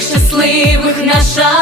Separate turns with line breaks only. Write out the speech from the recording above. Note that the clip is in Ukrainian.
щасливих наша.